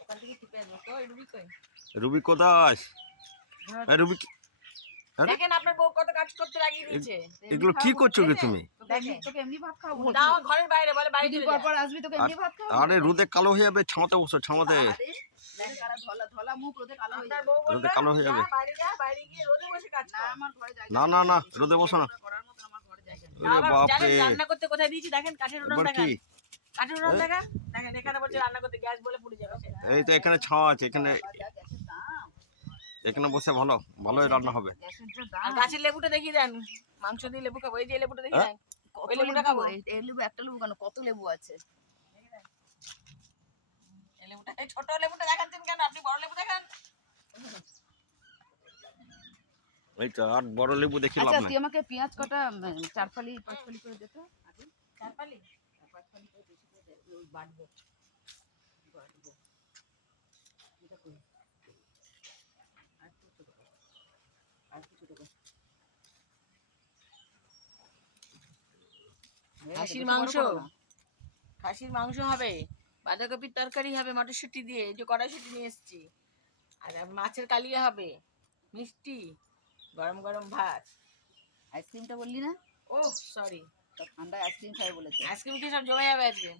ওখান থেকে টিপে আনবো। কই রুবি কই? রুবি কোথায়? রুবি দেখেন আপনার বউ কত কাজ করতে লাগিয়ে দিয়েছে। এগুলো কি করছো কি তুমি? দেখেন তোকে এমনি ভাত খাওয়াবো না। দাও ঘরের বাইরে বলে বাইরে দুদিন চলে পর যা। পর আসবি তোকে এমনি ভাত খাওয়াবো। আরে রোদে কালো হয়ে যাবে, ছামাতে বসো ছামাতে। আরে দেখে কারা ধলা ধলা মুখ রোদে কালো হয়ে আপনার যাবে। বউ বলল রোদে কালো হয়ে যা যাবে। বাইরে গিয়ে রোদে বসে কাজ না কর। আমার ঘরে জায়গা না নেই। না না রোদে বসো না। করার মতো আমার ঘরে জায়গা নেই। ওরে আবার বাপ জানেন রে, রান্না করতে কোথায় দিয়েছি দেখেন কাঠের উনান এবার দেখেন। কি? কাঠের উনান দেখেন। দেখেন এখানে বলছে রান্না করতে গ্যাস বলে পুড়ে যাবে সে। এই তো এখানে ছাওয়া আছে, এখানে যা গ্যাসের দাম, এখানে বসে ভালোই রান্না হবে। গ্যাসের যা আর দাম। গাছের লেবুটা দেখিয়ে দেন। মাংস দিয়ে লেবু খাবো। এই যে লেবুটা দেখিয়ে দেন। কত ওই লেবুটা লেবু খাবো। এই লেবু একটা লেবু কেন কত লেবু আছে। এই লেবুটা এই ছোট লেবুটা দেখাচ্ছেন কেন? আপনি বড় লেবু দেখান। এই তো আর বড় লেবু দেখি লাভ আচ্ছা নাই। তুই আমাকে পেঁয়াজ কটা 4 ফালি 5 ফালি করে দে তো আগে। চারপালি 5 ফালি করে বেশি করে দে ওই বাটবো বাটবো এটা কই আর একটু ছোট কর আর একটু ছোট কর। খাসির মাংস। খাসির মাংস হবে, বাঁধাকপির তরকারি হবে মটরশুঁটি দিয়ে, এই যে কড়াইশুঁটি নিয়ে এসেছি, আর মাছের কালিয়া হবে, মিষ্টি, গরম গরম ভাত। আইসক্রিমটা বললি না? ও সরি, ঠান্ডায় আইসক্রিম খাই বলেছে। আইসক্রিম খেয়ে সব জমে যাবে আজকে।